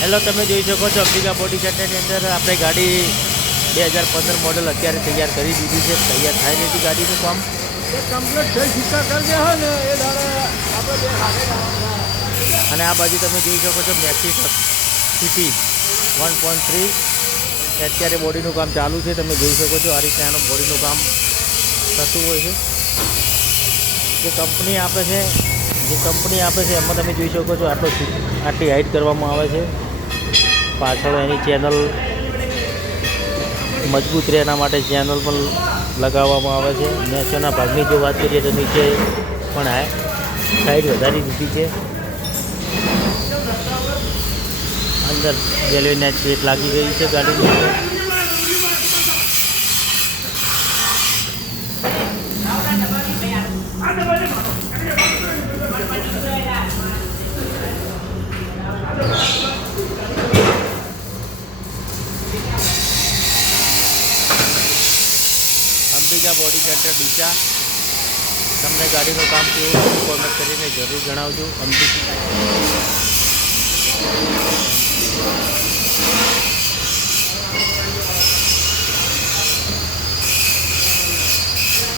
Hello, તમે જોઈ શકો છો અંબિકા બોડી સેન્ટરની અંદર આપણે ગાડી 2015 મોડલ અત્યારે તૈયાર કરી દીધી છે. તૈયાર થાય નથી ગાડીનું કામ એ કમ્પ્લીટ થઈ સિક્કા કરી દે હે ને એ દાડે આપણે બે હાથે જવાના. અને આ બાજુ તમે જોઈ શકો છો મેક્સી સિટી 1.3 અત્યારે બોડીનું કામ ચાલુ છે. તમે જોઈ શકો છો આ રીતે આનું બોડીનું કામ થતું હોય છે. જે કંપની આપે છે એમાં તમે જોઈ શકો છો આટલી હાઇટ કરવામાં આવે છે. પાછળ એની ચેનલ મજબૂત રહે એના માટે ચેનલ પણ લગાવવામાં આવે છે. નીચેના ભાગની જો વાત કરીએ તો નીચે પણ સાઈડ વધારી દીધી છે. અંદર રેલવેના સીટ લાગી ગઈ છે ગાડીની અંદર. Ambika body centre Deesa. તમને ગાડીનું કામ કેવું છે કોમેન્ટ કરીને જરૂર જણાવજો. અંબિકા